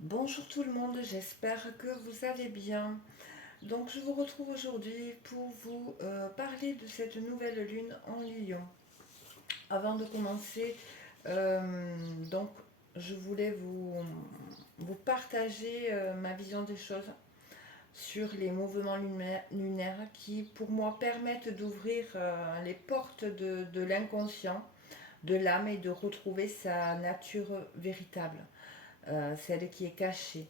Bonjour tout le monde, j'espère que vous allez bien. Donc je vous retrouve aujourd'hui pour vous parler de cette nouvelle lune en Lion. Avant de commencer, donc je voulais vous partager ma vision des choses sur les mouvements lunaires qui pour moi permettent d'ouvrir les portes de l'inconscient, de l'âme et de retrouver sa nature véritable, celle qui est cachée.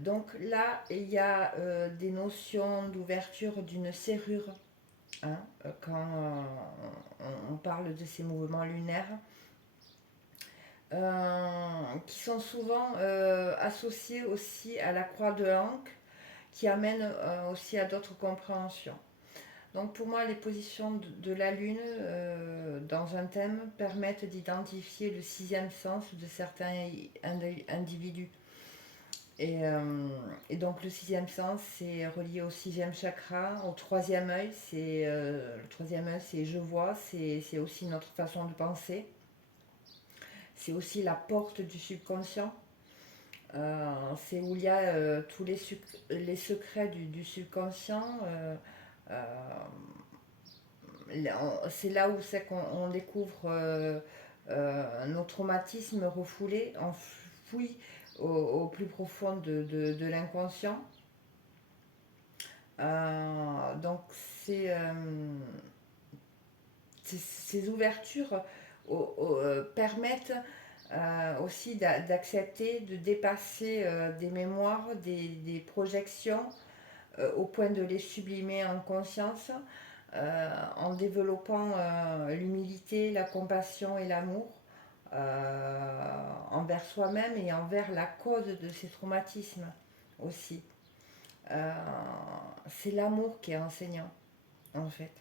Donc là, il y a des notions d'ouverture d'une serrure, hein, quand on parle de ces mouvements lunaires, qui sont souvent associés aussi à la croix de Hank, qui amène aussi à d'autres compréhensions. Donc pour moi, les positions de la Lune dans un thème permettent d'identifier le sixième sens de certains individus. Et donc le sixième sens, c'est relié au sixième chakra, au troisième œil. Le troisième œil, c'est je vois, c'est aussi notre façon de penser. C'est aussi la porte du subconscient. C'est où il y a tous les secrets du subconscient. Euh, c'est là où c'est qu'on découvre nos traumatismes refoulés, enfouis au plus profond de l'inconscient. Donc ces ouvertures permettent aussi d'accepter, de dépasser des mémoires, des projections, au point de les sublimer en conscience, en développant l'humilité, la compassion et l'amour envers soi-même et envers la cause de ces traumatismes aussi. Euh, c'est l'amour qui est enseignant, en fait.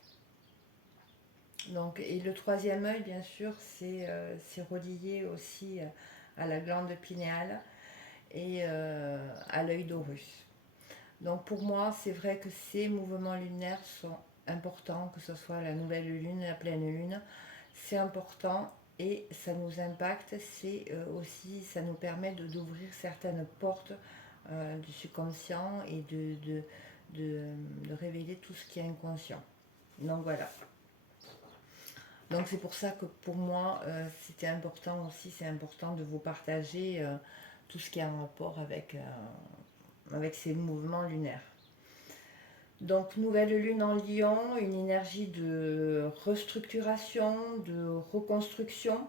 Donc, et le troisième œil, bien sûr, c'est relié aussi à la glande pinéale et à l'œil d'Horus. Donc pour moi, c'est vrai que ces mouvements lunaires sont importants, que ce soit la nouvelle lune, la pleine lune, c'est important et ça nous impacte, c'est aussi, ça nous permet d'ouvrir certaines portes du subconscient et de révéler tout ce qui est inconscient. Donc voilà. Donc c'est pour ça que pour moi, c'était important aussi, c'est important de vous partager tout ce qui est en rapport avec ces mouvements lunaires. Donc nouvelle lune en Lion, une énergie de restructuration, de reconstruction,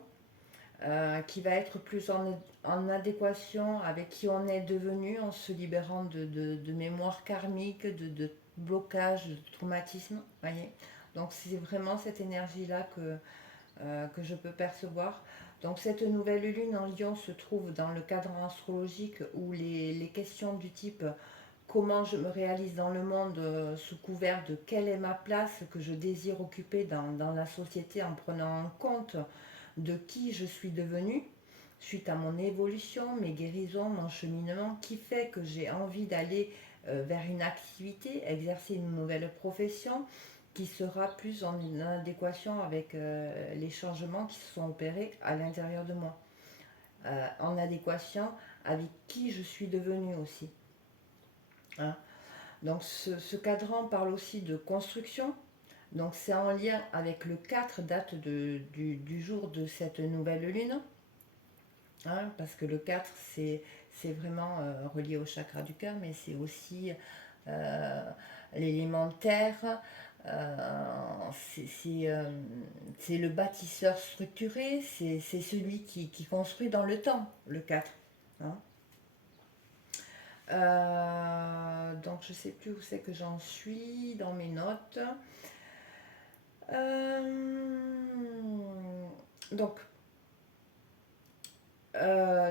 qui va être plus en adéquation avec qui on est devenu en se libérant de mémoires karmiques, de blocages, de traumatismes. Voyez. Donc c'est vraiment cette énergie-là que je peux percevoir. Donc cette nouvelle lune en Lion se trouve dans le cadran astrologique où les questions du type comment je me réalise dans le monde sous couvert de quelle est ma place que je désire occuper dans la société en prenant en compte de qui je suis devenue suite à mon évolution, mes guérisons, mon cheminement, qui fait que j'ai envie d'aller vers une activité, exercer une nouvelle profession qui sera plus en adéquation avec les changements qui se sont opérés à l'intérieur de moi, en adéquation avec qui je suis devenue aussi. Hein. Donc ce cadran parle aussi de construction. Donc c'est en lien avec le 4, date du jour de cette nouvelle lune. Hein, parce que le 4, c'est vraiment relié au chakra du cœur, mais c'est aussi euh, l'élément terre. C'est le bâtisseur structuré, c'est celui qui construit dans le temps, le 4. Hein. Donc je sais plus où c'est que j'en suis dans mes notes. Donc,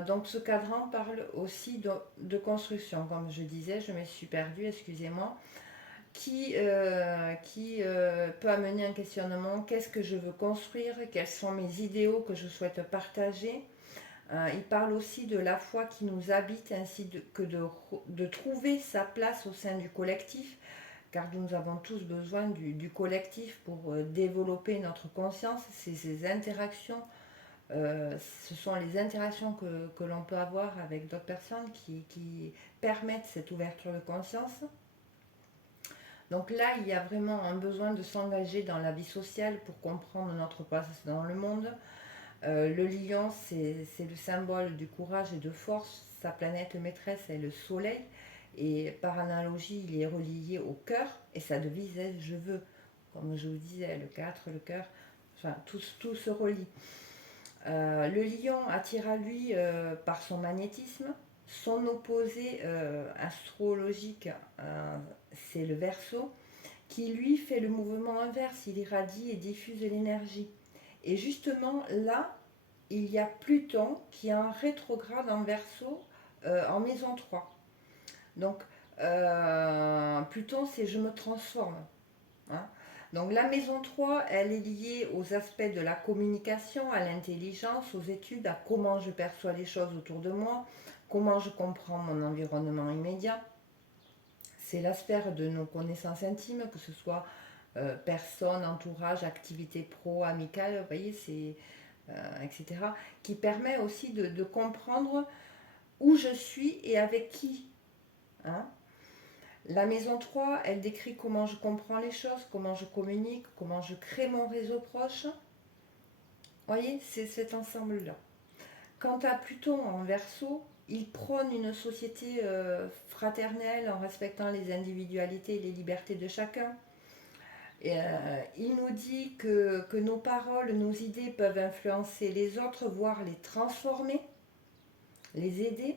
donc ce cadran parle aussi de construction, comme je disais, je me suis perdue, excusez-moi, qui peut amener un questionnement, qu'est-ce que je veux construire, quels sont mes idéaux que je souhaite partager. Il parle aussi de la foi qui nous habite, ainsi que de trouver sa place au sein du collectif, car nous avons tous besoin du collectif pour développer notre conscience, c'est ces interactions ce sont les interactions que l'on peut avoir avec d'autres personnes qui permettent cette ouverture de conscience. Donc là, il y a vraiment un besoin de s'engager dans la vie sociale pour comprendre notre place dans le monde. Le lion, c'est le symbole du courage et de force. Sa planète maîtresse est le soleil. Et par analogie, il est relié au cœur. Et sa devise est je veux. Comme je vous disais, le 4, le cœur, enfin, tout se relie. Le lion attire à lui par son magnétisme. Son opposé astrologique, c'est le Verseau, qui lui fait le mouvement inverse. Il irradie et diffuse l'énergie. Et justement, là, il y a Pluton qui a un rétrograde en Verseau en maison 3. Donc, Pluton, c'est je me transforme. Hein. Donc la maison 3, elle est liée aux aspects de la communication, à l'intelligence, aux études, à comment je perçois les choses autour de moi, comment je comprends mon environnement immédiat. C'est la sphère de nos connaissances intimes, que ce soit personne, entourage, activité pro, amicale, vous voyez, c'est, etc., qui permet aussi de comprendre où je suis et avec qui. Hein. La maison 3, elle décrit comment je comprends les choses, comment je communique, comment je crée mon réseau proche. Vous voyez, c'est cet ensemble-là. Quant à Pluton en Verseau, il prône une société fraternelle en respectant les individualités et les libertés de chacun. Et, il nous dit que nos paroles, nos idées peuvent influencer les autres, voire les transformer, les aider.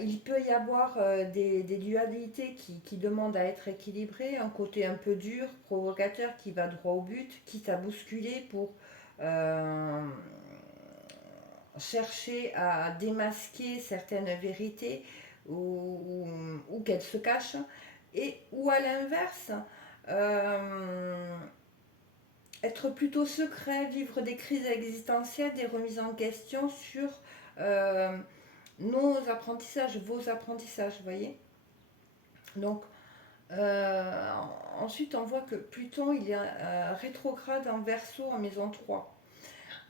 Il peut y avoir des dualités qui demandent à être équilibrées, un côté un peu dur, provocateur, qui va droit au but, quitte à bousculer pour chercher à démasquer certaines vérités ou qu'elles se cachent, ou à l'inverse, euh, être plutôt secret, vivre des crises existentielles, des remises en question sur euh, nos apprentissages, vos apprentissages, vous voyez. Donc, euh, ensuite, on voit que Pluton, il est rétrograde en Verseau en maison 3.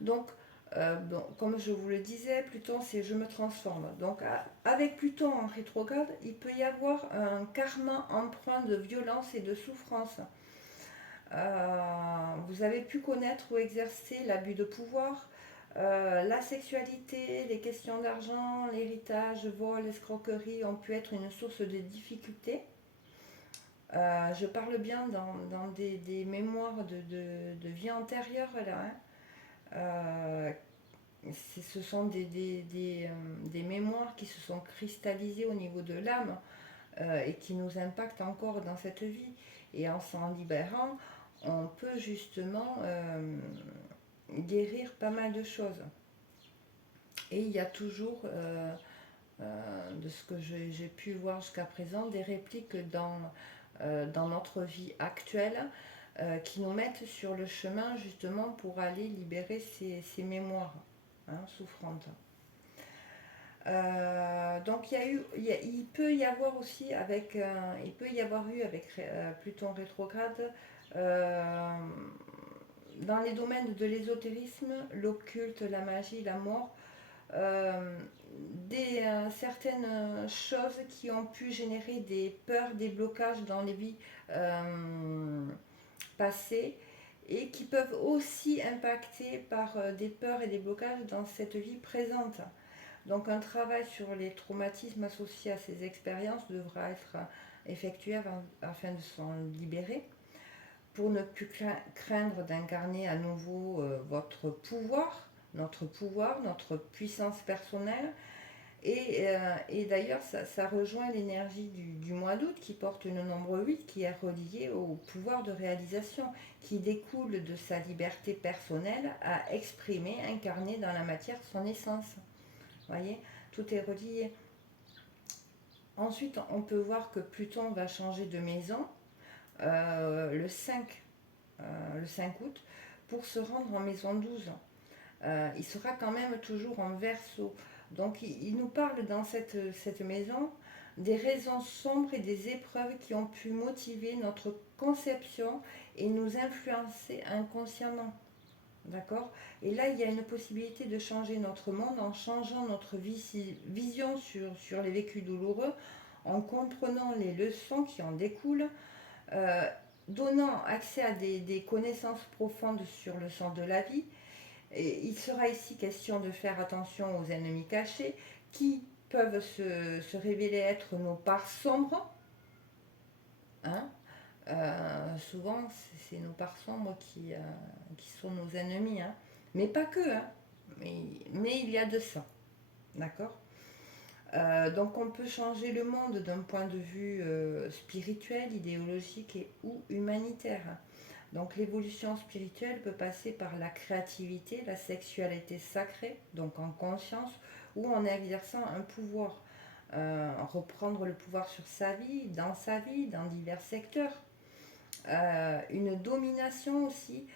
Donc, bon, comme je vous le disais, Pluton, c'est je me transforme. Donc, avec Pluton en rétrograde, il peut y avoir un karma empreint de violence et de souffrance. Vous avez pu connaître ou exercer l'abus de pouvoir, la sexualité, les questions d'argent, l'héritage, vol, escroquerie ont pu être une source de difficultés. Je parle bien dans des mémoires de vie antérieure là. Hein. Ce sont des mémoires qui se sont cristallisées au niveau de l'âme et qui nous impactent encore dans cette vie. Et en s'en libérant, on peut justement guérir pas mal de choses. Et il y a toujours, de ce que j'ai pu voir jusqu'à présent, des répliques dans notre vie actuelle qui nous mettent sur le chemin justement pour aller libérer ces mémoires souffrantes. Donc il peut y avoir aussi il peut y avoir eu avec Pluton rétrograde dans les domaines de l'ésotérisme, l'occulte, la magie, la mort, euh, certaines choses qui ont pu générer des peurs, des blocages dans les vies passées et qui peuvent aussi impacter par des peurs et des blocages dans cette vie présente. Donc un travail sur les traumatismes associés à ces expériences devra être effectué afin de s'en libérer pour ne plus craindre d'incarner à nouveau votre pouvoir, notre puissance personnelle. Et d'ailleurs, ça rejoint l'énergie du mois d'août qui porte le nombre 8 qui est relié au pouvoir de réalisation qui découle de sa liberté personnelle à exprimer, incarner dans la matière son essence. Vous voyez, tout est relié. Ensuite, on peut voir que Pluton va changer de maison le 5 août pour se rendre en maison 12. Il sera quand même toujours en Verseau. Donc il nous parle dans cette maison des raisons sombres et des épreuves qui ont pu motiver notre conception et nous influencer inconsciemment. D'accord? Et là, il y a une possibilité de changer notre monde en changeant notre vision sur les vécus douloureux, en comprenant les leçons qui en découlent, euh, donnant accès à des connaissances profondes sur le sens de la vie. Et il sera ici question de faire attention aux ennemis cachés qui peuvent se révéler être nos parts sombres, hein. Souvent, c'est nos parts sombres qui sont nos ennemis, hein. Mais pas que, hein. Mais il y a de ça, d'accord. Donc on peut changer le monde d'un point de vue spirituel, idéologique et ou humanitaire. Donc l'évolution spirituelle peut passer par la créativité, la sexualité sacrée, donc en conscience, ou en exerçant un pouvoir. Reprendre le pouvoir sur sa vie, dans divers secteurs. Une domination aussi,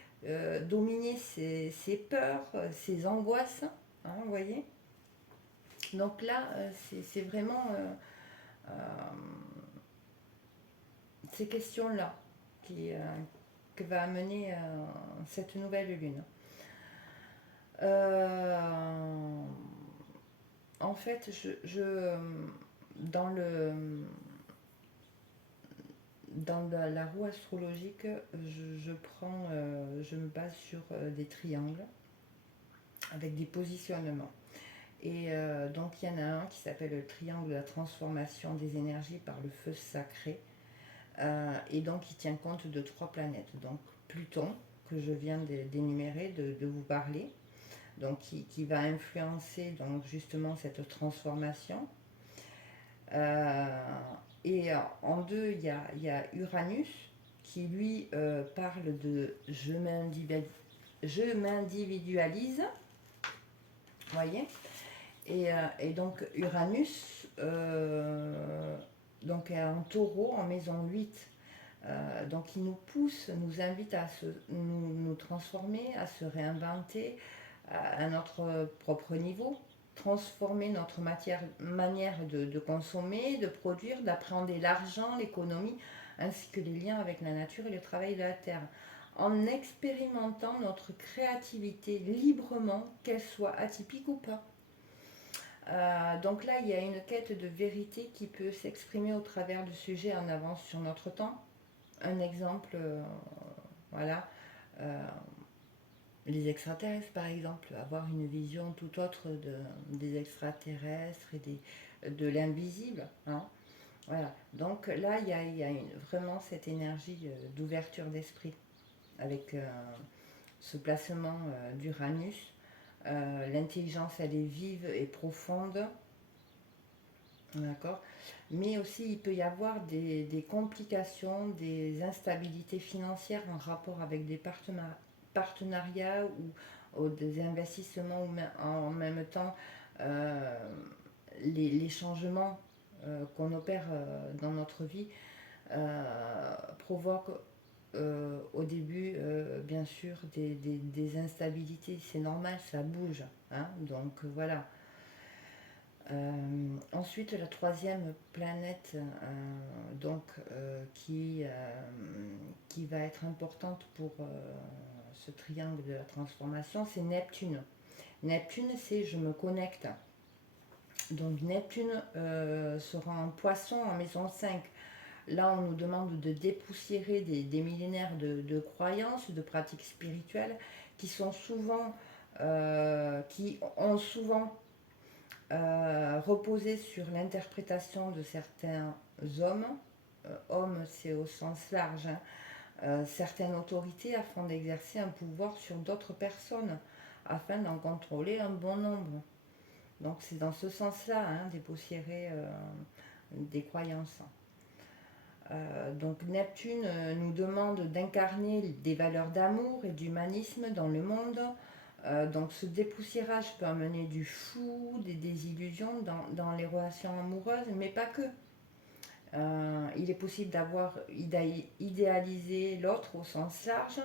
dominer ses peurs, ses angoisses, hein, vous voyez. Donc là, c'est vraiment euh, ces questions-là qui, que va amener cette nouvelle lune. Euh, En fait, dans le dans la roue astrologique, je me base sur des triangles avec des positionnements. Et donc il y en a un qui s'appelle le triangle de la transformation des énergies par le feu sacré. Et donc il tient compte de 3 planètes. Donc Pluton, que je viens d'énumérer, de vous parler, donc qui va influencer donc justement cette transformation. Euh, et en deux, il y a Uranus qui lui parle de je m'individualise, vous voyez. Et donc Uranus donc est en taureau en maison 8. Donc il nous pousse, nous invite à nous transformer, à se réinventer à notre propre niveau, transformer notre manière de consommer, de produire, d'appréhender l'argent, l'économie, ainsi que les liens avec la nature et le travail de la terre, en expérimentant notre créativité librement, qu'elle soit atypique ou pas. Donc là, il y a une quête de vérité qui peut s'exprimer au travers de sujets en avance sur notre temps. Un exemple, voilà, euh, les extraterrestres par exemple, avoir une vision tout autre des extraterrestres et de l'invisible, hein. Voilà. Donc là, il y a vraiment cette énergie d'ouverture d'esprit avec ce placement d'Uranus. L'intelligence, elle est vive et profonde, d'accord. Mais aussi, il peut y avoir des complications, des instabilités financières en rapport avec des partenariats ou des investissements ou en même temps euh, les changements qu'on opère dans notre vie provoquent au début, bien sûr, des instabilités. C'est normal, ça bouge, hein. Donc voilà. Ensuite, la troisième planète qui va être importante pour ce triangle de la transformation, c'est Neptune. Neptune, c'est je me connecte. Donc Neptune sera en poisson en maison 5. Là, on nous demande de dépoussiérer des millénaires de croyances, de pratiques spirituelles qui sont qui ont souvent reposer sur l'interprétation de certains hommes, hommes c'est au sens large, hein, certaines autorités afin d'exercer un pouvoir sur d'autres personnes, afin d'en contrôler un bon nombre. Donc c'est dans ce sens-là, hein, dépoussiérer des croyances. Donc Neptune nous demande d'incarner des valeurs d'amour et d'humanisme dans le monde. Donc ce dépoussiérage peut amener du flou, des désillusions dans les relations amoureuses, mais pas que. Il est possible d'avoir idéalisé l'autre au sens large,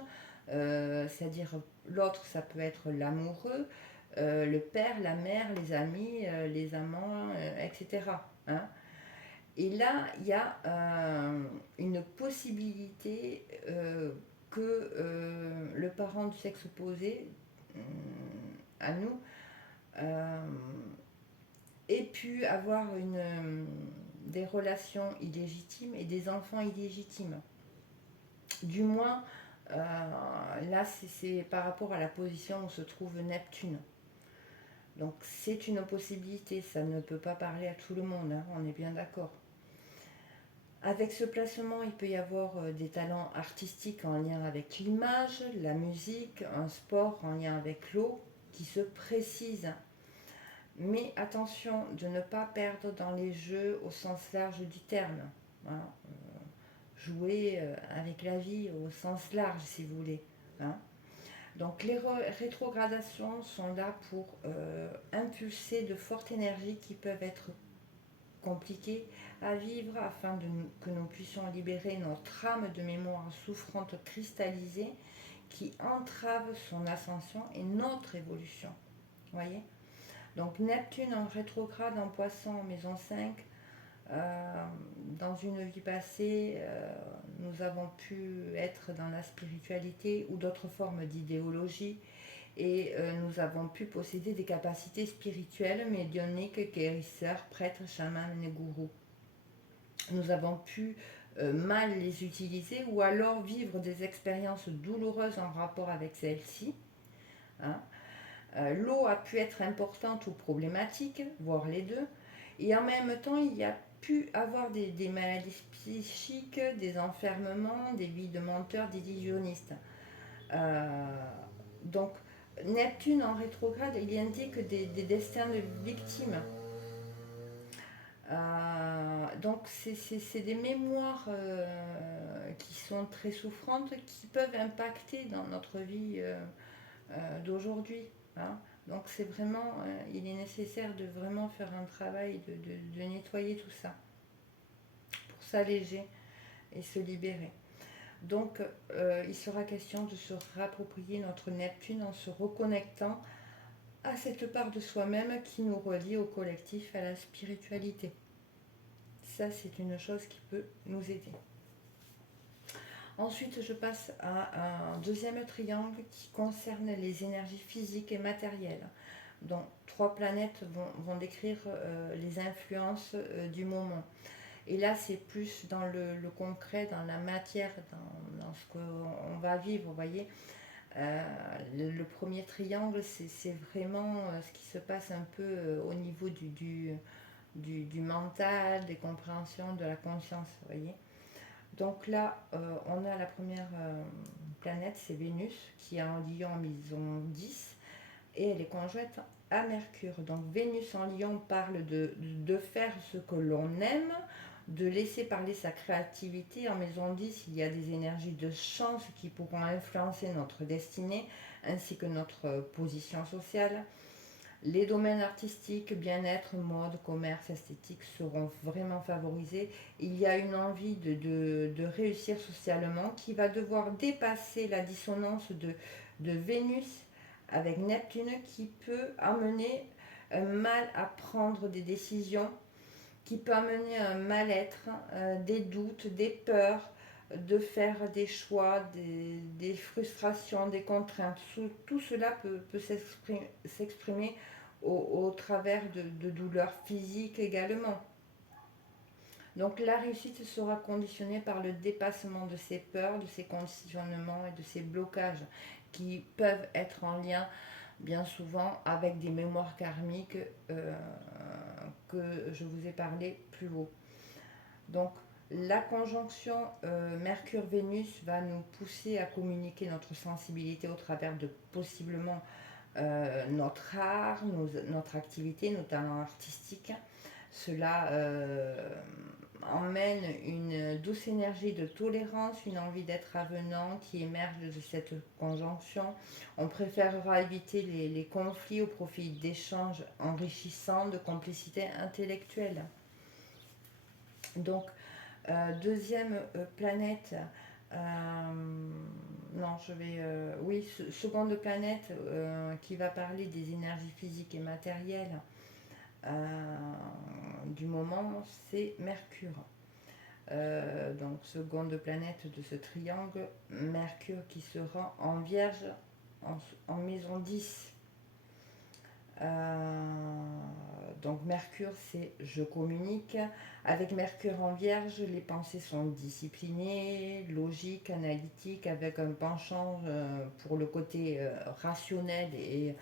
c'est-à-dire l'autre, ça peut être l'amoureux, le père, la mère, les amis, les amants, etc., hein. Et là, il y a une possibilité que le parent du sexe opposé à nous ait pu avoir des relations illégitimes et des enfants illégitimes. Du moins, là, c'est par rapport à la position où se trouve Neptune. Donc c'est une possibilité, ça ne peut pas parler à tout le monde, hein, on est bien d'accord. Avec ce placement, il peut y avoir des talents artistiques en lien avec l'image, la musique, un sport en lien avec l'eau qui se précise. Mais attention de ne pas perdre dans les jeux au sens large du terme. Hein. Jouer avec la vie au sens large, si vous voulez. Hein. Donc les rétrogradations sont là pour impulser de fortes énergies qui peuvent être compliquées à vivre afin que nous puissions libérer notre âme de mémoire souffrante cristallisée qui entrave son ascension et notre évolution. Voyez. Donc Neptune en rétrograde en Poisson en maison 5, dans une vie passée, nous avons pu être dans la spiritualité ou d'autres formes d'idéologie et nous avons pu posséder des capacités spirituelles, médiumniques, guérisseurs, prêtres, chamans et gourous. Nous avons pu mal les utiliser ou alors vivre des expériences douloureuses en rapport avec celles-ci. Hein. L'eau a pu être importante ou problématique, voire les deux, et en même temps il y a pu avoir des maladies psychiques, des enfermements, des vies de menteurs, d'illusionnistes. Donc Neptune en rétrograde, il indique des destins de victimes. Donc c'est des mémoires qui sont très souffrantes, qui peuvent impacter dans notre vie d'aujourd'hui. Hein. Donc c'est vraiment, il est nécessaire de vraiment faire un travail de nettoyer tout ça pour s'alléger et se libérer. Donc il sera question de se réapproprier notre Neptune en se reconnectant à cette part de soi-même qui nous relie au collectif, à la spiritualité. Ça, c'est une chose qui peut nous aider. Ensuite, je passe à un deuxième triangle qui concerne les énergies physiques et matérielles. Donc, 3 planètes vont décrire les influences du moment. Et là, c'est plus dans le concret, dans la matière, dans ce qu'on va vivre, vous voyez. Le premier triangle, c'est vraiment ce qui se passe un peu au niveau du mental, des compréhensions, de la conscience, vous voyez. Donc là, on a la première planète, c'est Vénus, qui est en Lion en maison 10, et elle est conjointe à Mercure. Donc Vénus en Lion parle de faire ce que l'on aime, de laisser parler sa créativité. En maison 10, il y a des énergies de chance qui pourront influencer notre destinée, ainsi que notre position sociale. Les domaines artistiques, bien-être, mode, commerce, esthétique seront vraiment favorisés. Il y a une envie de réussir socialement qui va devoir dépasser la dissonance de Vénus avec Neptune qui peut amener un mal à prendre des décisions, qui peut amener un mal-être, des doutes, des peurs, de faire des choix, des frustrations, des contraintes. Tout cela peut s'exprimer au travers de douleurs physiques également. Donc la réussite sera conditionnée par le dépassement de ces peurs, de ces conditionnements et de ces blocages qui peuvent être en lien bien souvent avec des mémoires karmiques que je vous ai parlé plus haut. Donc la conjonction Mercure-Vénus va nous pousser à communiquer notre sensibilité au travers de possiblement notre art, notre activité, nos talents artistiques. Cela emmène une douce énergie de tolérance, une envie d'être avenant qui émerge de cette conjonction. On préférera éviter les conflits au profit d'échanges enrichissants, de complicité intellectuelle. Donc, deuxième planète, non, oui, seconde planète qui va parler des énergies physiques et matérielles du moment, c'est Mercure. donc seconde planète de ce triangle, Mercure qui sera en Vierge en maison 10. Donc Mercure, c'est je communique. Avec Mercure en Vierge, les pensées sont disciplinées, logiques, analytiques, avec un penchant pour le côté rationnel et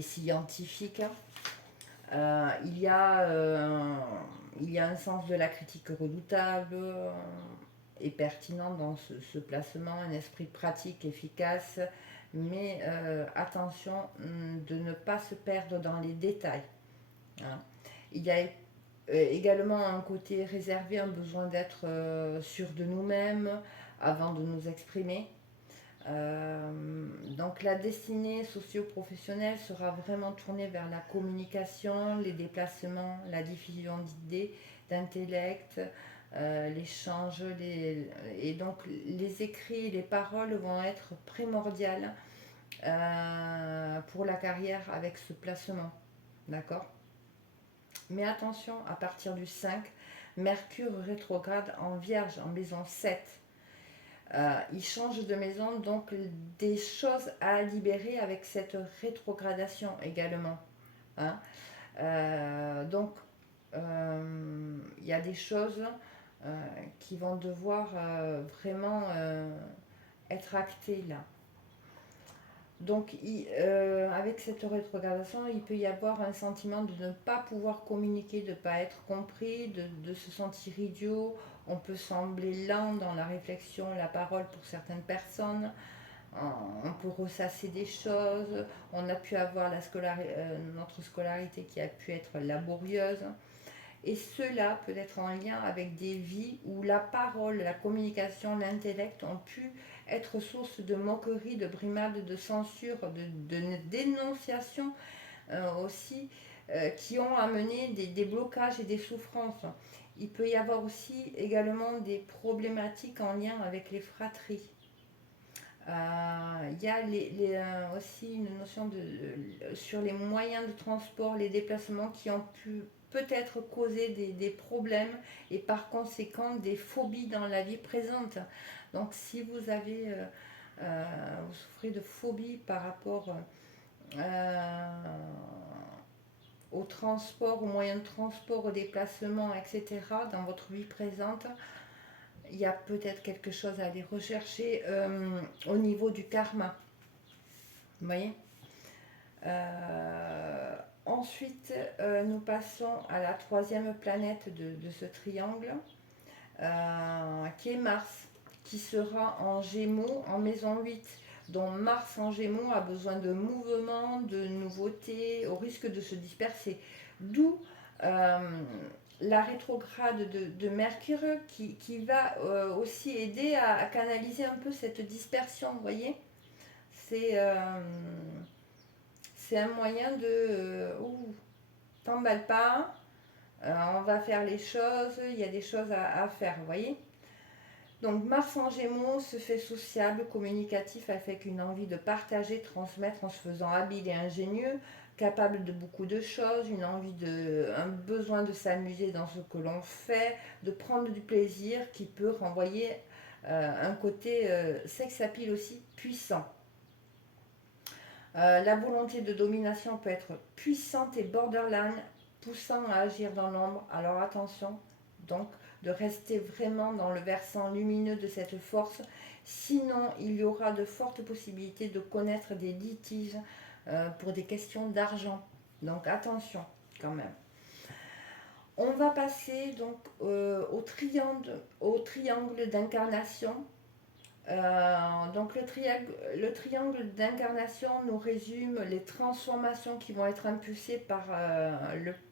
scientifique. Il y a un sens de la critique redoutable et pertinent dans ce placement, un esprit pratique, efficace, mais attention de ne pas se perdre dans les détails. Hein. Il y a également un côté réservé, un besoin d'être sûr de nous-mêmes avant de nous exprimer. Donc la destinée socio-professionnelle sera vraiment tournée vers la communication, les déplacements, la diffusion d'idées, d'intellect, l'échange, et donc les écrits et les paroles vont être primordiales pour la carrière avec ce placement. D'accord ? Mais attention, à partir du 5, Mercure rétrograde en Vierge, en maison 7. Il change de maison, donc des choses à libérer avec cette rétrogradation également. Hein. Donc, il y a des choses qui vont devoir vraiment être actées là. Donc, avec cette rétrogradation, il peut y avoir un sentiment de ne pas pouvoir communiquer, de ne pas être compris, de se sentir idiot. On peut sembler lent dans la réflexion, la parole pour certaines personnes. On peut ressasser des choses. On a pu avoir notre scolarité qui a pu être laborieuse. Et cela peut être en lien avec des vies où la parole, la communication, l'intellect ont pu être source de moqueries, de brimades, de censure, de dénonciation aussi, qui ont amené des blocages et des souffrances. Il peut y avoir aussi également des problématiques en lien avec les fratries. Il y a aussi une notion sur les moyens de transport, les déplacements qui ont pu peut-être causer des problèmes et par conséquent des phobies dans la vie présente. Donc si vous souffrez de phobie par rapport au transport, aux moyens de transport, aux déplacements, etc., dans votre vie présente, il y a peut-être quelque chose à aller rechercher au niveau du karma. Vous voyez ? Ensuite, nous passons à la troisième planète de ce triangle, qui est Mars, qui sera en Gémeaux, en maison 8. Donc Mars en Gémeaux a besoin de mouvement, de nouveautés, au risque de se disperser. D'où la rétrograde de Mercure qui va aussi aider à canaliser un peu cette dispersion, vous voyez. C'est un moyen de t'emballe pas, on va faire les choses, il y a des choses à faire, vous voyez. Donc Mars en Gémeaux se fait sociable, communicatif, avec une envie de partager, transmettre en se faisant habile et ingénieux, capable de beaucoup de choses, un besoin de s'amuser dans ce que l'on fait, de prendre du plaisir qui peut renvoyer un côté sex appeal aussi puissant. La volonté de domination peut être puissante et borderline, poussant à agir dans l'ombre. Alors attention, donc, de rester vraiment dans le versant lumineux de cette force. Sinon, il y aura de fortes possibilités de connaître des litiges pour des questions d'argent. Donc attention quand même. On va passer donc au triangle d'incarnation. Donc le triangle d'incarnation nous résume les transformations qui vont être impulsées par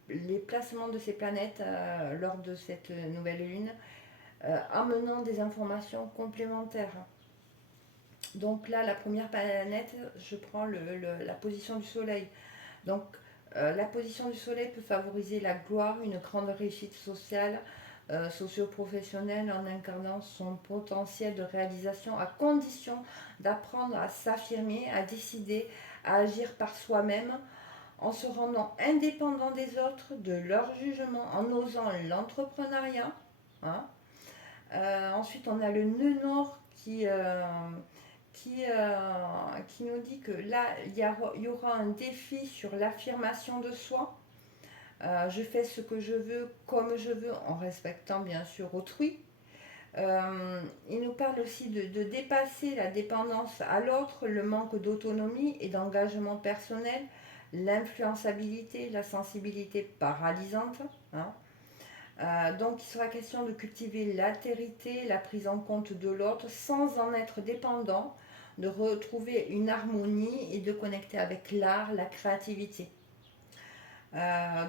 les placements de ces planètes lors de cette nouvelle lune, amenant des informations complémentaires. Donc là, la première planète, je prends la position du soleil. Donc la position du soleil peut favoriser la gloire, une grande réussite sociale, socio-professionnelle, en incarnant son potentiel de réalisation, à condition d'apprendre à s'affirmer, à décider, à agir par soi-même, en se rendant indépendant des autres, de leur jugement, en osant l'entrepreneuriat, hein, Ensuite, on a le nœud nord qui, euh, qui nous dit que là, il y aura un défi sur l'affirmation de soi. Je fais ce que je veux, comme je veux, en respectant bien sûr autrui. Il nous parle aussi de dépasser la dépendance à l'autre, le manque d'autonomie et d'engagement personnel, l'influençabilité, la sensibilité paralysante. Hein. Donc il sera question de cultiver l'altérité, la prise en compte de l'autre sans en être dépendant, de retrouver une harmonie et de connecter avec l'art, la créativité.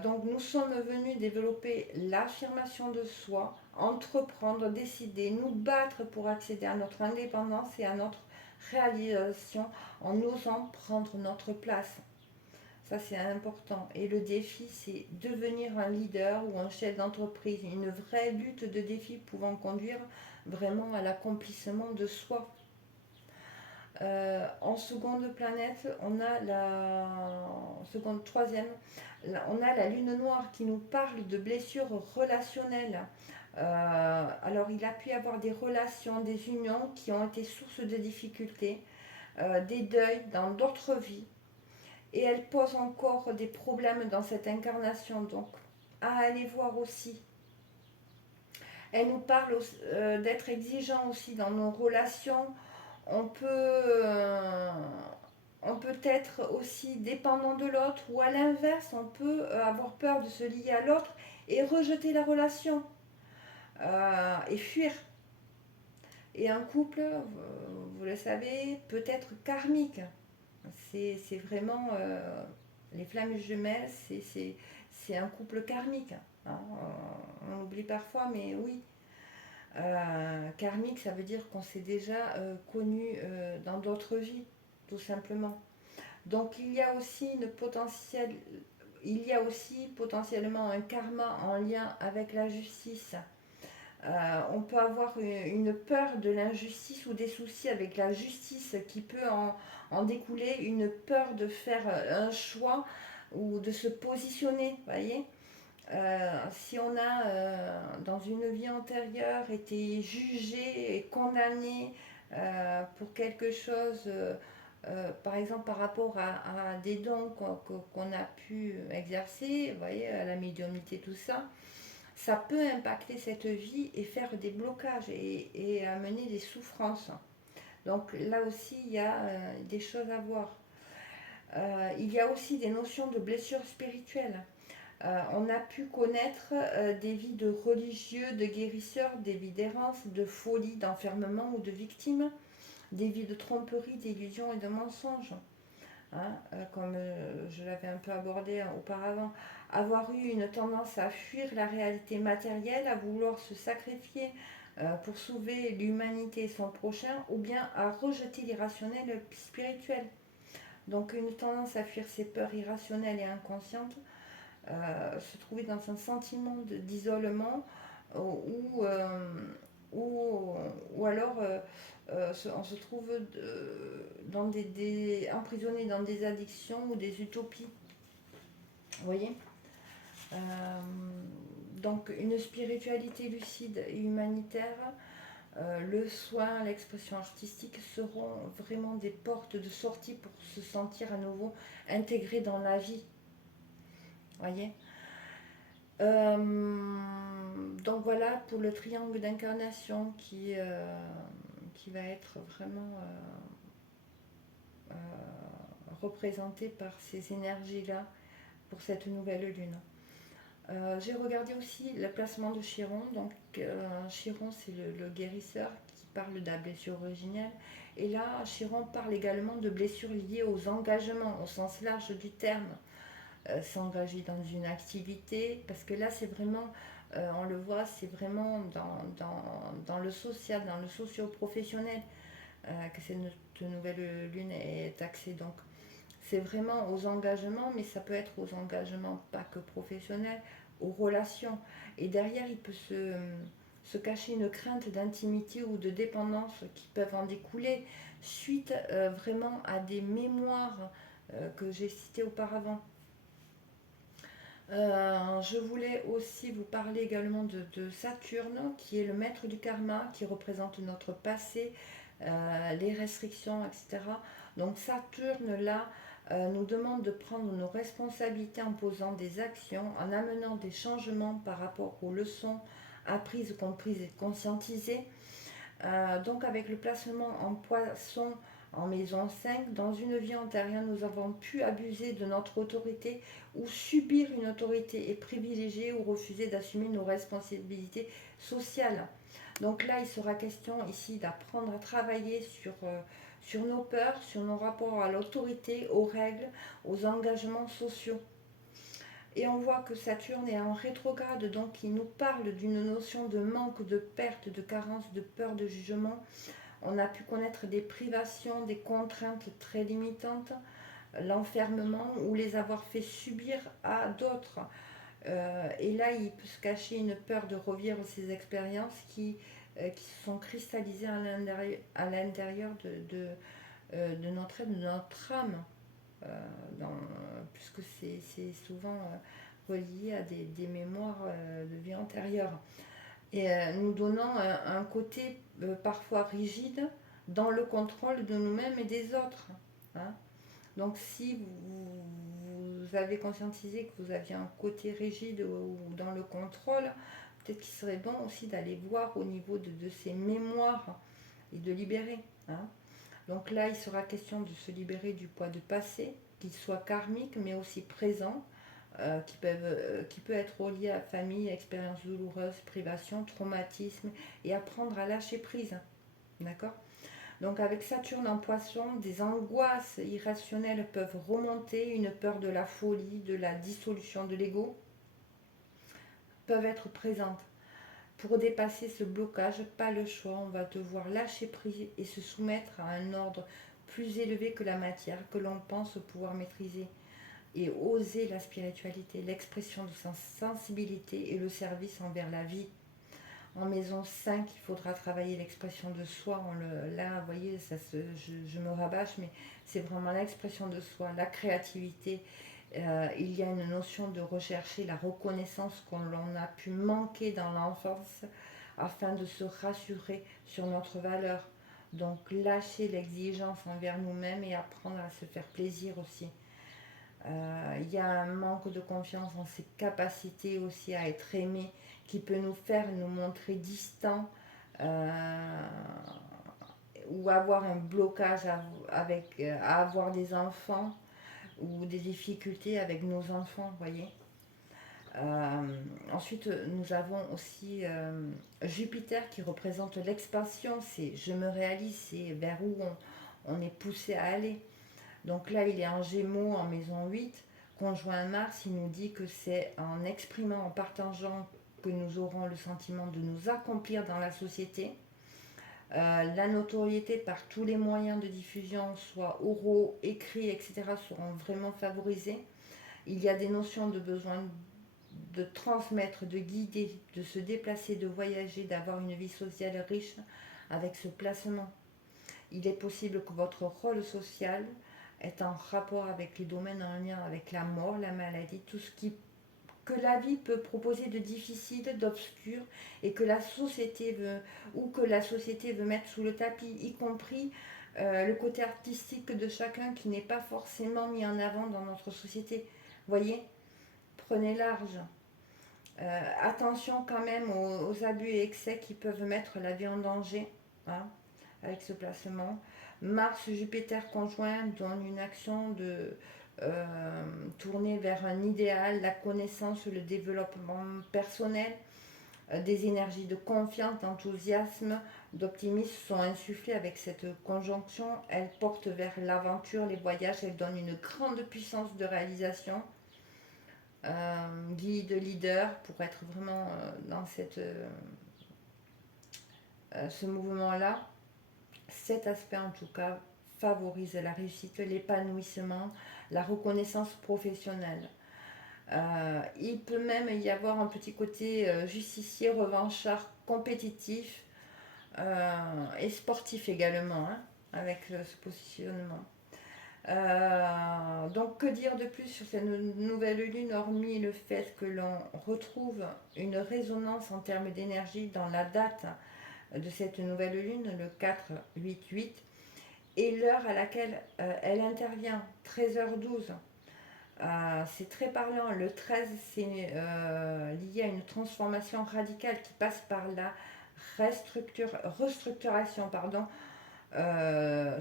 Donc nous sommes venus développer l'affirmation de soi, entreprendre, décider, nous battre pour accéder à notre indépendance et à notre réalisation en osant prendre notre place. Ça, c'est important. Et le défi, c'est devenir un leader ou un chef d'entreprise. Une vraie lutte de défis pouvant conduire vraiment à l'accomplissement de soi. En seconde planète, on a la troisième, on a la lune noire qui nous parle de blessures relationnelles. Alors, il a pu y avoir des relations, des unions qui ont été source de difficultés, des deuils dans d'autres vies. Et elle pose encore des problèmes dans cette incarnation, donc à aller voir aussi. Elle nous parle d'être exigeant aussi dans nos relations. On peut, on peut être aussi dépendant de l'autre, ou à l'inverse, on peut avoir peur de se lier à l'autre et rejeter la relation et fuir. Et un couple, vous le savez, peut être karmique. C'est vraiment les flammes jumelles, c'est un couple karmique. Hein. On oublie parfois, mais oui. Karmique, ça veut dire qu'on s'est déjà connu dans d'autres vies, tout simplement. Donc il y a aussi potentiellement un karma en lien avec la justice. On peut avoir une peur de l'injustice ou des soucis avec la justice qui peut en découler une peur de faire un choix ou de se positionner, voyez. Si on a dans une vie antérieure été jugé et condamné pour quelque chose, par exemple par rapport à des dons qu'on a pu exercer, vous voyez, à la médiumnité, tout ça, ça peut impacter cette vie et faire des blocages et amener des souffrances. Donc là aussi, il y a des choses à voir. Il y a aussi des notions de blessures spirituelles. On a pu connaître des vies de religieux, de guérisseurs, des vies d'errance, de folie, d'enfermement ou de victimes, des vies de tromperie, d'illusions et de mensonges. Hein, comme je l'avais un peu abordé auparavant, avoir eu une tendance à fuir la réalité matérielle, à vouloir se sacrifier pour sauver l'humanité et son prochain, ou bien à rejeter l'irrationnel spirituel. Donc une tendance à fuir ses peurs irrationnelles et inconscientes, se trouver dans un sentiment d'isolement ou alors on se trouve emprisonné dans des addictions ou des utopies. Vous voyez. Euh, donc une spiritualité lucide et humanitaire, le soin, l'expression artistique seront vraiment des portes de sortie pour se sentir à nouveau intégré dans la vie. Vous voyez. Donc voilà pour le triangle d'incarnation qui va être vraiment représenté par ces énergies-là pour cette nouvelle lune. J'ai regardé aussi le placement de Chiron. Donc Chiron, c'est le guérisseur qui parle de la blessure originelle. Et là, Chiron parle également de blessures liées aux engagements, au sens large du terme. S'engager dans une activité, parce que là, c'est vraiment, on le voit, c'est vraiment dans le social, dans le socio-professionnel que cette nouvelle lune est axée. Donc, c'est vraiment aux engagements, mais ça peut être aux engagements pas que professionnels, aux relations. Et derrière, il peut se cacher une crainte d'intimité ou de dépendance qui peuvent en découler suite vraiment à des mémoires que j'ai citées auparavant. Je voulais aussi vous parler également de Saturne, qui est le maître du karma, qui représente notre passé, les restrictions, etc. Donc Saturne, là, nous demande de prendre nos responsabilités en posant des actions, en amenant des changements par rapport aux leçons apprises, comprises et conscientisées. Donc avec le placement en poisson en maison 5, dans une vie antérieure, nous avons pu abuser de notre autorité ou subir une autorité et privilégier ou refuser d'assumer nos responsabilités sociales. Donc là, il sera question ici d'apprendre à travailler sur nos peurs, sur nos rapports à l'autorité, aux règles, aux engagements sociaux. Et on voit que Saturne est en rétrograde, donc il nous parle d'une notion de manque, de perte, de carence, de peur, de jugement. On a pu connaître des privations, des contraintes très limitantes, l'enfermement ou les avoir fait subir à d'autres. Et là, il peut se cacher une peur de revivre ces expériences qui se sont cristallisées à l'intérieur de notre être, de notre âme, dans, puisque c'est souvent relié à des mémoires de vie antérieure. Et nous donnant un côté parfois rigide dans le contrôle de nous-mêmes et des autres. Hein. Donc si vous avez conscientisé que vous aviez un côté rigide ou dans le contrôle, peut-être qu'il serait bon aussi d'aller voir au niveau de ces mémoires et de libérer. Hein. Donc là, il sera question de se libérer du poids de passé, qu'il soit karmique mais aussi présent, qui peut être relié à famille, expériences douloureuses, privation, traumatisme, et apprendre à lâcher prise. D'accord. Donc avec Saturne en poisson, des angoisses irrationnelles peuvent remonter, une peur de la folie, de la dissolution de l'ego, peuvent être présentes. Pour dépasser ce blocage, pas le choix, on va devoir lâcher prise et se soumettre à un ordre plus élevé que la matière que l'on pense pouvoir maîtriser. Et oser la spiritualité, l'expression de sa sensibilité et le service envers la vie. En maison 5, il faudra travailler l'expression de soi. Là, vous voyez, je me rabâche, mais c'est vraiment l'expression de soi, la créativité. Il y a une notion de rechercher la reconnaissance qu'on a pu manquer dans l'enfance afin de se rassurer sur notre valeur. Donc lâcher l'exigence envers nous-mêmes et apprendre à se faire plaisir aussi. Il y a un manque de confiance en ses capacités aussi à être aimé qui peut nous faire nous montrer distants ou avoir un blocage à avoir des enfants ou des difficultés avec nos enfants, voyez. Ensuite, nous avons aussi Jupiter qui représente l'expansion, c'est je me réalise, c'est vers où on est poussé à aller. Donc là, il est en Gémeaux, en maison 8, conjoint à Mars, il nous dit que c'est en exprimant, en partageant que nous aurons le sentiment de nous accomplir dans la société. La notoriété par tous les moyens de diffusion, soit oraux, écrits, etc., seront vraiment favorisés. Il y a des notions de besoin de transmettre, de guider, de se déplacer, de voyager, d'avoir une vie sociale riche avec ce placement. Il est possible que votre rôle social est en rapport avec les domaines en lien avec la mort, la maladie, tout ce que la vie peut proposer de difficile, d'obscur, et que la société veut mettre sous le tapis, y compris le côté artistique de chacun qui n'est pas forcément mis en avant dans notre société. Voyez, prenez large. Attention quand même aux abus et excès qui peuvent mettre la vie en danger, hein, avec ce placement. Mars-Jupiter conjoint donne une action de tournée vers un idéal, la connaissance, le développement personnel, des énergies de confiance, d'enthousiasme, d'optimisme sont insufflées avec cette conjonction. Elle porte vers l'aventure, les voyages, elle donne une grande puissance de réalisation. Guide, leader, pour être vraiment dans ce mouvement-là. Cet aspect en tout cas favorise la réussite, l'épanouissement, la reconnaissance professionnelle. Il peut même y avoir un petit côté justicier, revanchard, compétitif et sportif également, hein, avec ce positionnement. Donc que dire de plus sur cette nouvelle lune, hormis le fait que l'on retrouve une résonance en termes d'énergie dans la date de cette nouvelle lune, le 4-8-8, et l'heure à laquelle elle intervient, 13h12. C'est très parlant. Le 13, c'est lié à une transformation radicale qui passe par la restructuration,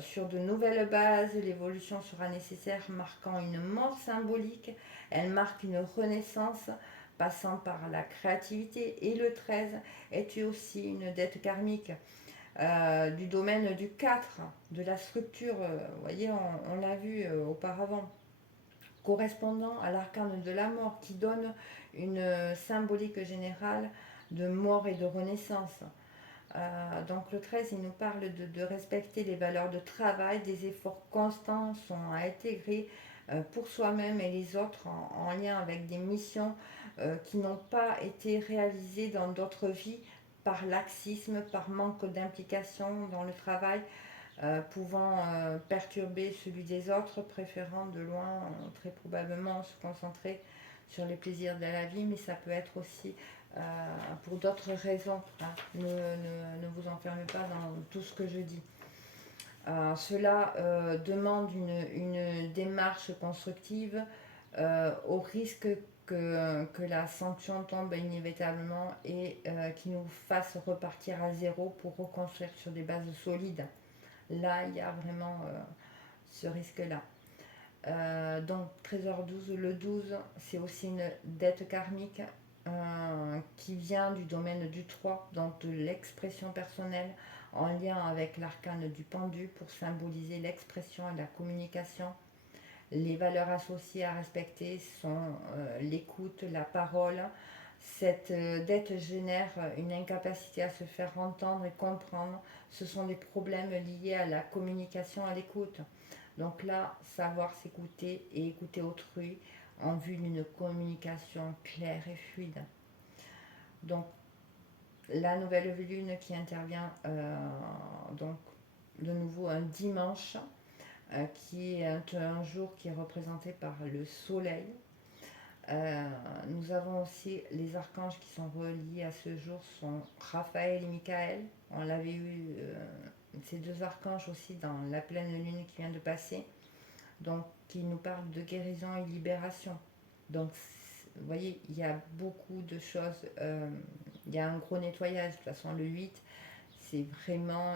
sur de nouvelles bases. L'évolution sera nécessaire, marquant une mort symbolique. Elle marque une renaissance passant par la créativité. Et le 13 est aussi une dette karmique du domaine du 4, de la structure. Vous voyez, on l'a vu auparavant, correspondant à l'arcane de la mort, qui donne une symbolique générale de mort et de renaissance. Donc le 13, il nous parle de respecter les valeurs de travail, des efforts constants sont à intégrer pour soi-même et les autres en lien avec des missions qui n'ont pas été réalisées dans d'autres vies par laxisme, par manque d'implication dans le travail, pouvant perturber celui des autres, préférant de loin très probablement se concentrer sur les plaisirs de la vie, mais ça peut être aussi pour d'autres raisons. Hein. Ne vous enfermez pas dans tout ce que je dis. Cela demande une démarche constructive au risque que la sanction tombe inévitablement et qui nous fasse repartir à zéro pour reconstruire sur des bases solides. Là, il y a vraiment ce risque-là. Donc 13h12, le 12, c'est aussi une dette karmique qui vient du domaine du 3, donc de l'expression personnelle, en lien avec l'arcane du pendu pour symboliser l'expression et la communication. Les valeurs associées à respecter sont l'écoute, la parole. Cette dette génère une incapacité à se faire entendre et comprendre. Ce sont des problèmes liés à la communication, à l'écoute. Donc là, savoir s'écouter et écouter autrui en vue d'une communication claire et fluide. Donc la nouvelle lune qui intervient donc de nouveau un dimanche, qui est un jour qui est représenté par le soleil. Nous avons aussi les archanges qui sont reliés à ce jour, sont Raphaël et Michael. On l'avait eu, ces deux archanges aussi dans la pleine lune qui vient de passer, donc qui nous parlent de guérison et libération. Donc vous voyez, il y a beaucoup de choses, il y a un gros nettoyage. De toute façon, le 8, c'est vraiment,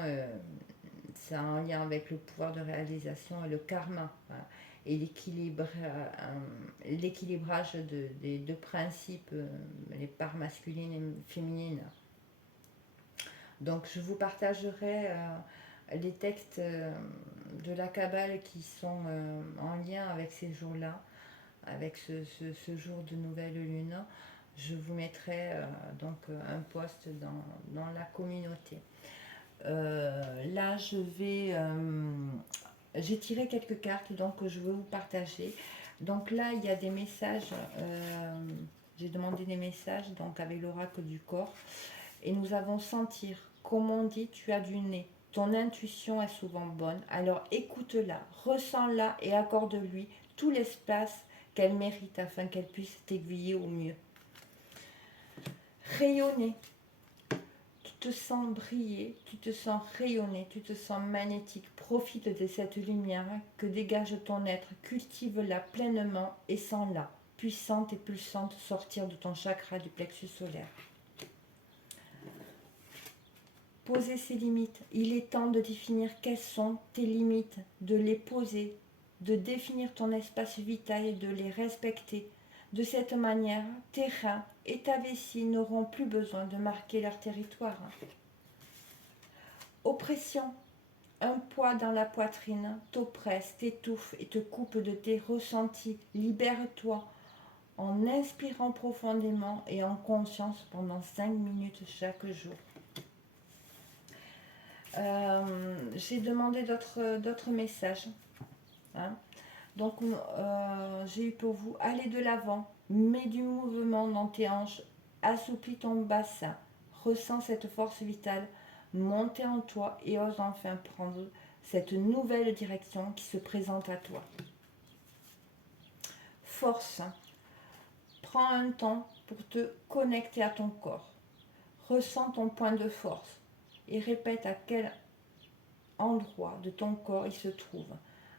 c'est un lien avec le pouvoir de réalisation et le karma. Voilà. Et l'équilibrage des deux principes, les parts masculines et féminines. Donc je vous partagerai les textes de la Kabbale qui sont en lien avec ces jours-là, avec ce jour de nouvelle lune. Je vous mettrai donc un post dans la communauté. Là, j'ai tiré quelques cartes donc que je veux vous partager. Donc là, il y a des messages. J'ai demandé des messages donc avec l'oracle du corps. Et nous avons sentir. Comme on dit, tu as du nez. Ton intuition est souvent bonne. Alors écoute-la, ressens-la et accorde-lui tout l'espace qu'elle mérite afin qu'elle puisse t'aiguiller au mieux. Rayonner. Tu te sens briller, tu te sens rayonner, tu te sens magnétique. Profite de cette lumière que dégage ton être, cultive-la pleinement et sens-la, puissante et pulsante, sortir de ton chakra du plexus solaire. Poser ses limites. Il est temps de définir quelles sont tes limites, de les poser, de définir ton espace vital et de les respecter. De cette manière, tes reins et ta vessie n'auront plus besoin de marquer leur territoire. Oppression. Un poids dans la poitrine t'oppresse, t'étouffe et te coupe de tes ressentis. Libère-toi en inspirant profondément et en conscience pendant 5 minutes chaque jour. J'ai demandé d'autres messages. Hein. Donc, j'ai eu pour vous, allez de l'avant, mets du mouvement dans tes hanches, assouplis ton bassin, ressens cette force vitale, monter en toi et ose enfin prendre cette nouvelle direction qui se présente à toi. Force. Prends un temps pour te connecter à ton corps. Ressens ton point de force et répète à quel endroit de ton corps il se trouve.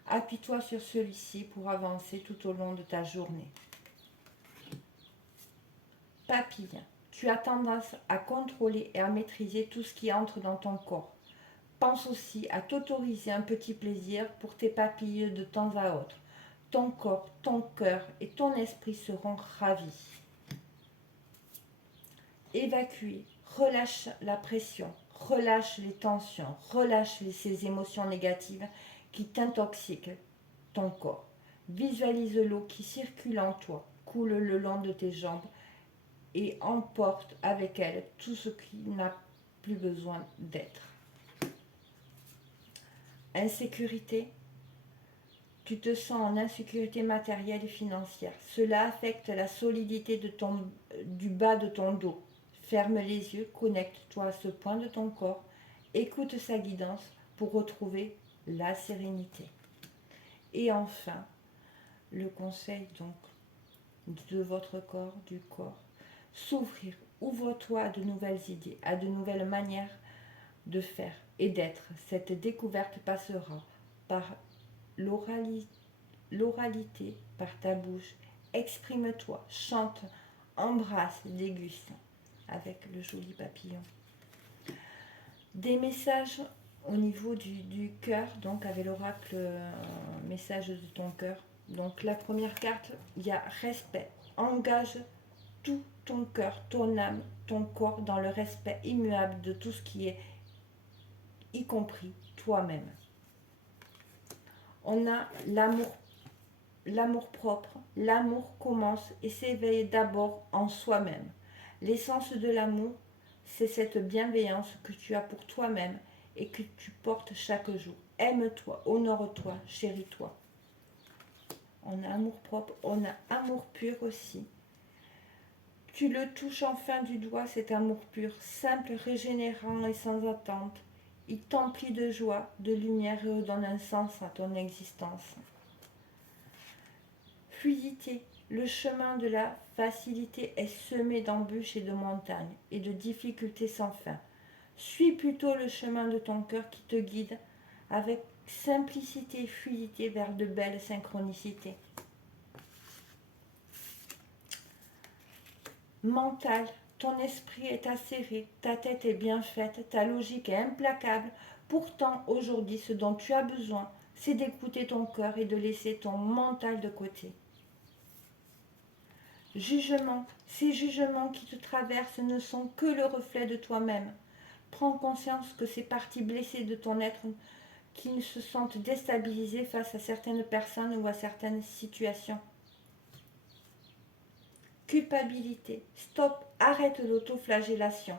Appuie-toi sur celui-ci pour avancer tout au long de ta journée. Papille. Tu as tendance à contrôler et à maîtriser tout ce qui entre dans ton corps. Pense aussi à t'autoriser un petit plaisir pour tes papilles de temps à autre. Ton corps, ton cœur et ton esprit seront ravis. Évacuer, relâche la pression, relâche les tensions, relâche ces émotions négatives qui t'intoxiquent ton corps. Visualise l'eau qui circule en toi, coule le long de tes jambes et emporte avec elle tout ce qui n'a plus besoin d'être. Insécurité. Tu te sens en insécurité matérielle et financière. Cela affecte la solidité du bas de ton dos. Ferme les yeux, connecte-toi à ce point de ton corps, écoute sa guidance pour retrouver la sérénité. Et enfin, le conseil donc de votre corps, du corps, s'ouvrir, ouvre-toi à de nouvelles idées, à de nouvelles manières de faire et d'être. Cette découverte passera par l'oralité, par ta bouche. Exprime-toi, chante, embrasse, déguste avec le joli papillon. Des messages au niveau du cœur, donc avec l'oracle message de ton cœur. Donc la première carte, il y a respect. Engage tout ton cœur, ton âme, ton corps dans le respect immuable de tout ce qui est, y compris toi-même. On a l'amour propre. L'amour commence et s'éveille d'abord en soi-même. L'essence de l'amour, c'est cette bienveillance que tu as pour toi-même et que tu portes chaque jour. Aime-toi, honore-toi, chéris-toi. On a amour propre, on a amour pur aussi. Tu le touches enfin du doigt, cet amour pur, simple, régénérant et sans attente. Il t'emplit de joie, de lumière et donne un sens à ton existence. Fluidité. Le chemin de la facilité est semé d'embûches et de montagnes et de difficultés sans fin. Suis plutôt le chemin de ton cœur qui te guide avec simplicité et fluidité vers de belles synchronicités. Mental. Ton esprit est acéré, ta tête est bien faite, ta logique est implacable. Pourtant, aujourd'hui, ce dont tu as besoin, c'est d'écouter ton cœur et de laisser ton mental de côté. Jugement. Ces jugements qui te traversent ne sont que le reflet de toi-même. Prends conscience que ces parties blessées de ton être qui se sentent déstabilisées face à certaines personnes ou à certaines situations. Culpabilité. Stop, arrête l'autoflagellation.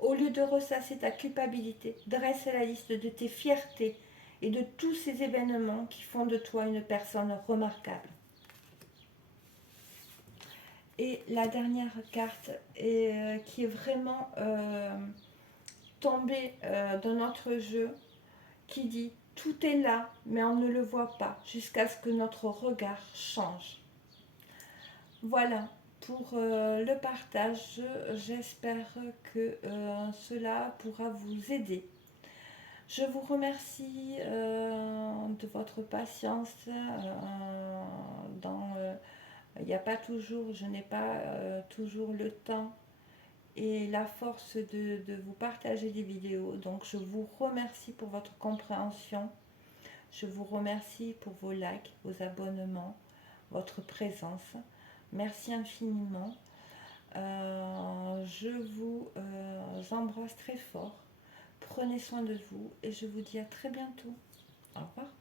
Au lieu de ressasser ta culpabilité, dresse la liste de tes fiertés et de tous ces événements qui font de toi une personne remarquable. Et la dernière carte qui est vraiment tombée dans notre jeu, qui dit « Tout est là, mais on ne le voit pas, jusqu'à ce que notre regard change ». Voilà pour le partage. J'espère que cela pourra vous aider. Je vous remercie de votre patience. Il n'y a pas toujours, je n'ai pas toujours le temps et la force de vous partager des vidéos. Donc je vous remercie pour votre compréhension. Je vous remercie pour vos likes, vos abonnements, votre présence. Merci infiniment. Je vous embrasse très fort. Prenez soin de vous et je vous dis à très bientôt. Au revoir.